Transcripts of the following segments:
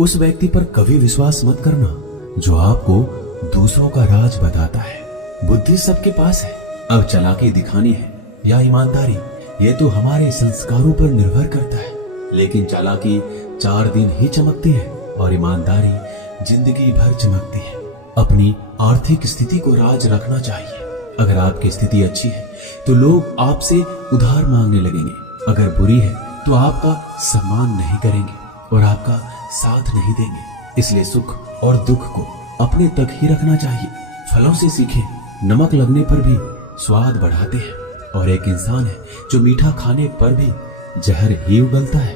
उस व्यक्ति पर कभी विश्वास मत करना जो आपको दूसरों का राज बताता है। बुद्धि सबके पास है, अब चालाकी दिखानी है या ईमानदारी, ये तो हमारे संस्कारों पर निर्भर करता है। लेकिन चालाकी 4 दिन ही चमकती है और ईमानदारी जिंदगी भर चमकती है। अपनी आर्थिक स्थिति को राज रखना चाहिए। अगर आपकी स्थिति अच्छी है तो लोग आपसे उधार मांगने लगेंगे, अगर बुरी है तो आपका सम्मान नहीं करेंगे और आपका साथ नहीं देंगे। इसलिए सुख और दुख को अपने तक ही रखना चाहिए। फलों से सीखें, नमक लगने पर भी स्वाद बढ़ाते हैं, और एक इंसान है जो मीठा खाने पर भी जहर ही उगलता है।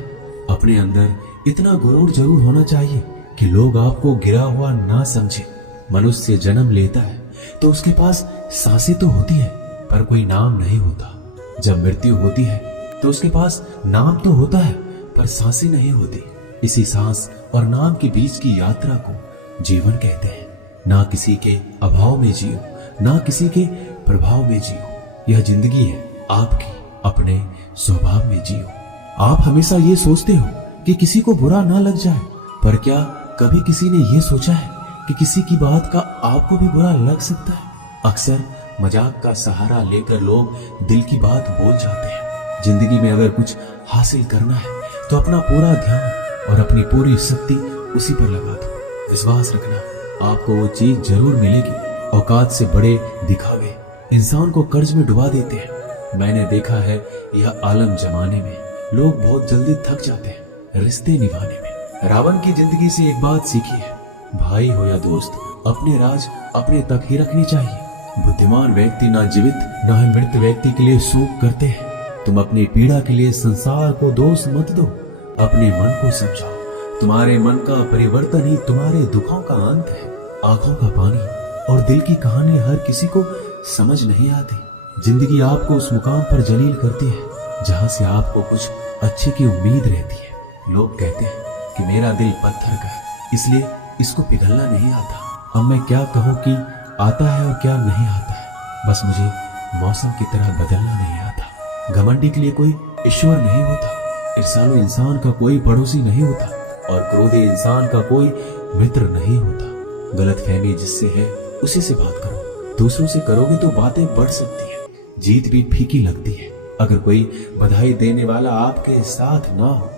अपने अंदर इतना गुरूर जरूर होना चाहिए कि लोग आपको गिरा हुआ ना समझे। मनुष्य जन्म लेता है तो उसके पास सांसें तो होती है पर कोई नाम नहीं होता। जब मृत्यु होती है तो उसके पास नाम तो होता है पर सांसें नहीं होती। इसी सांस और नाम के बीच की यात्रा को जीवन कहते हैं। ना किसी के अभाव में जियो, ना किसी के प्रभाव में जियो। यह जिंदगी है आपकी, अपने स्वभाव में जियो। आप हमेशा ये सोचते हो कि किसी को बुरा ना लग जाए, पर क्या कभी किसी ने ये सोचा है कि किसी की बात का आपको भी बुरा लग सकता है? अक्सर मजाक का सहारा लेकर लोग दिल की बात बोल जाते हैं। जिंदगी में अगर कुछ हासिल करना है तो अपना पूरा ध्यान और अपनी पूरी शक्ति उसी पर लगा दो। विश्वास रखना आपको वो चीज जरूर मिलेगी। औकात से बड़े दिखावे इंसान को कर्ज में डुबा देते हैं। मैंने देखा है यह आलम जमाने में लोग बहुत जल्दी थक जाते हैं रिश्ते निभाने में। रावण की जिंदगी से एक बात सीखी है, भाई हो या दोस्त, अपने राज अपने तक ही रखनी चाहिए। बुद्धिमान व्यक्ति ना जीवित ना ही मृत व्यक्ति के लिए शोक करते हैं। तुम अपनी पीड़ा के लिए संसार को दोष मत दो, अपने मन को समझाओ। तुम्हारे मन का परिवर्तन ही तुम्हारे दुखों का अंत है। आंखों का पानी और दिल की कहानी हर किसी को समझ नहीं आती। जिंदगी आपको उस मुकाम पर जलील करती है जहां से आपको कुछ अच्छे की उम्मीद रहती है। लोग कहते हैं कि मेरा दिल पत्थर का है, इसलिए इसको पिघलना नहीं आता। अब मैं क्या कहूँ कि आता है और क्या नहीं आता है। बस मुझे मौसम की तरह बदलना नहीं आता। घमंडी के लिए कोई ईश्वर नहीं होता, ईर्ष्यालु इंसान का कोई पड़ोसी नहीं होता, और क्रोधी इंसान का कोई मित्र नहीं होता। गलतफहमी जिससे है उसी से बात करो। दूसरों से करोगे तो बातें बढ़ सकती है, जीत भी फीकी लगती है। अगर कोई बधाई देने वाला आपके साथ ना हो,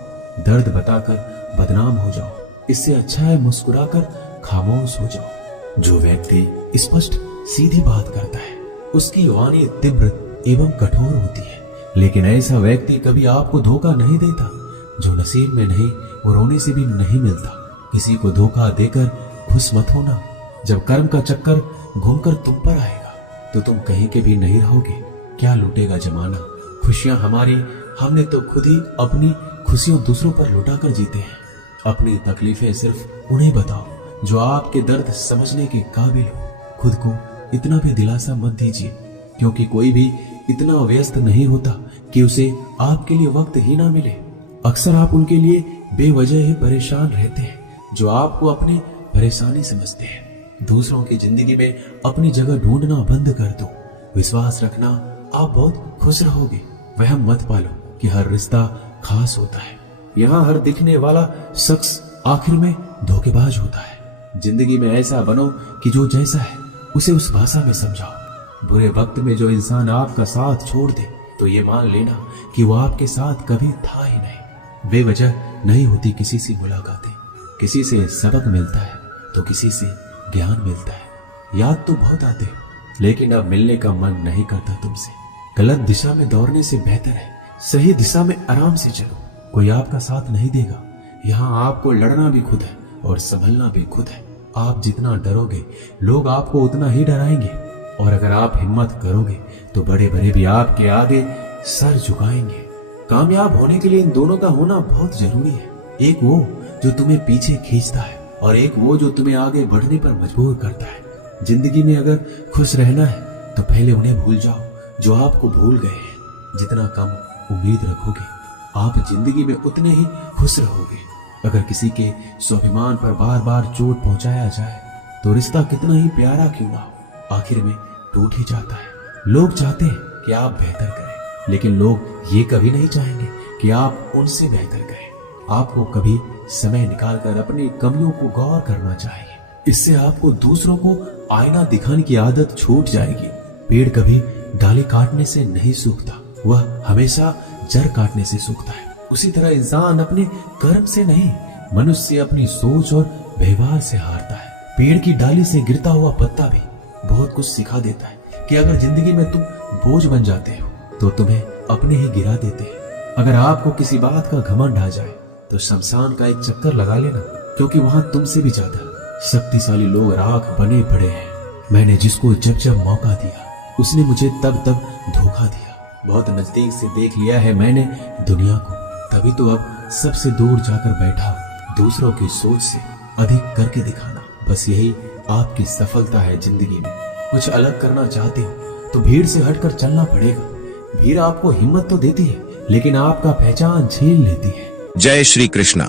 दर्द बताकर बदनाम हो जाओ। इससे अच्छा है मुस्कुराकर खामोश हो जाओ। जो व्यक्ति स्पष्ट सीधी बात करता है उसकी वाणी तीव्र एवं कठोर होती है, लेकिन ऐसा व्यक्ति कभी आपको धोखा नहीं देता। जो नसीब में नहीं वो रोने से भी नहीं मिलता। किसी को धोखा देकर खुश मत होना। जब कर्म का चक्कर घूमकर तुम पर आएगा तो तुम कहीं के भी नहीं रहोगे। क्या लूटेगा जमाना खुशियां हमारी, हमने तो खुद ही अपनी खुशियां दूसरों पर लुटा कर जीते हैं। अपनी तकलीफें सिर्फ उन्हें बताओ जो आपके दर्द समझने के काबिल हो। खुद को इतना भी दिलासा मत दीजिए, क्योंकि कोई भी इतना व्यस्त नहीं होता कि उसे आपके लिए वक्त ही ना मिले। अक्सर आप उनके लिए बेवजह ही परेशान रहते हैं जो आपको अपनी परेशानी समझते हैं। दूसरों की जिंदगी में अपनी जगह ढूंढना बंद कर दो। विश्वास रखना आप बहुत खुश रहोगे। वहम मत पालो कि हर रिश्ता खास होता है। यहाँ हर दिखने वाला शख्स आखिर में धोखेबाज होता है। जिंदगी में ऐसा बनो कि जो जैसा है उसे उस भाषा में समझाओ। बुरे वक्त में जो इंसान आपका साथ छोड़ दे तो ये मान लेना कि वो आपके साथ कभी था ही नहीं। बेवजह नहीं होती किसी से मुलाकातें। किसी से सबक मिलता है तो किसी से ज्ञान मिलता है। याद तो बहुत आते हैं, लेकिन अब मिलने का मन नहीं करता तुमसे। गलत दिशा में दौड़ने से बेहतर है सही दिशा में आराम से चलो। कोई आपका साथ नहीं देगा। यहाँ आपको लड़ना भी खुद है और संभलना भी खुद है। आप जितना डरोगे लोग आपको उतना ही डराएंगे, और अगर आप हिम्मत करोगे तो बड़े बड़े भी आपके आगे सर झुकाएंगे। कामयाब होने के लिए इन दोनों का होना बहुत जरूरी है। एक वो जो तुम्हें पीछे खींचता है और एक वो जो तुम्हें आगे बढ़ने पर मजबूर करता है। जिंदगी में अगर खुश रहना है तो पहले उन्हें भूल जाओ जो आपको भूल गए हैं। जितना कम उम्मीद रखोगे आप जिंदगी में उतने ही खुश रहोगे। अगर किसी के स्वाभिमान पर बार बार चोट पहुंचाया जाए तो रिश्ता कितना ही प्यारा क्यों ना हो, आखिर में टूट ही जाता है। लोग चाहते हैं कि आप बेहतर करें, लेकिन लोग ये कभी नहीं चाहेंगे कि आप उनसे बेहतर करें। आपको कभी समय निकालकर अपनी कमियों को गौर करना चाहिए। इससे आपको दूसरों को आईना दिखाने की आदत छूट जाएगी। पेड़ कभी डाली काटने से नहीं सूखता, वह हमेशा जड़ काटने से सूखता है। उसी तरह इंसान अपने कर्म से नहीं, मनुष्य अपनी सोच और व्यवहार से हारता है। पेड़ की डाली से गिरता हुआ पत्ता भी बहुत कुछ सिखा देता है कि अगर जिंदगी में तुम बोझ बन जाते हो तो तुम्हें अपने ही गिरा देते हैं। अगर आपको किसी बात का घमंड आ जाए तो शमशान का एक चक्कर लगा लेना, क्योंकि वहां तुमसे भी ज्यादा शक्तिशाली लोग राख बने पड़े हैं। मैंने जिसको जब जब मौका दिया उसने मुझे तब तब धोखा दिया। बहुत नजदीक से देख लिया है मैंने दुनिया को, तभी तो अब सबसे दूर जाकर बैठा दूसरों की सोच से अधिक करके दिखाना। बस यही आपकी सफलता है जिंदगी में। कुछ अलग करना चाहते हो तो भीड़ से हटकर चलना पड़ेगा। भीड़ आपको हिम्मत तो देती है, लेकिन आपका पहचान छीन लेती है। जय श्री कृष्णा।